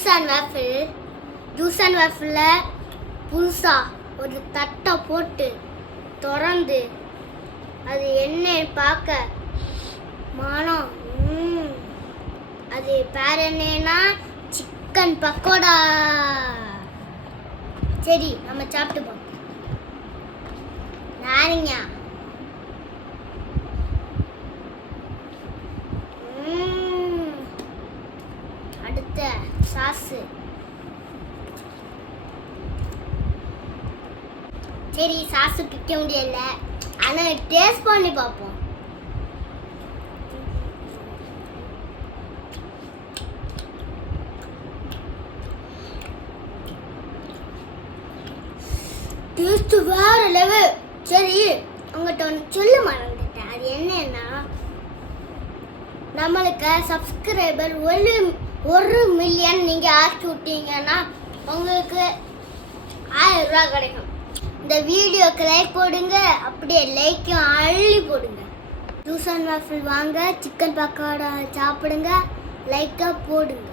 Juice and waffle juice and வேஃபிளில் புதுசாக ஒரு தட்டை போட்டு திறந்து அது என்னன்னு பார்க்க மானம். ம். அது பேர் என்னன்னா சிக்கன் பக்கோடா. சரி நம்ம சாப்பிட்டு பார்ப்போம். நாரிங்க அடுத்த சாஸு சரி சாஸு பிக்க முடியல. ஆனால் டேஸ்ட் பண்ணி பார்ப்போம். டேஸ்ட் வேற லெவல் சரி உங்கள்கிட்ட ஒன்று சொல்ல மறந்துட்டேன். அது என்னன்னா நம்மளுக்கு சப்ஸ்கிரைபர் ஒரு ஒரு மில்லியன் நீங்கள் ஆக்கி விட்டீங்கன்னா உங்களுக்கு ஆயிரம் ரூபா கிடைக்கும். இந்த வீடியோக்கு லைக் போடுங்க அப்படியே லைக்கும் அள்ளி போடுங்க. ஜூஸ் அண்ட் வாஃபிள் வாங்க சிக்கன் பக்கோடா சாப்பிடுங்க லைக்காக போடுங்க.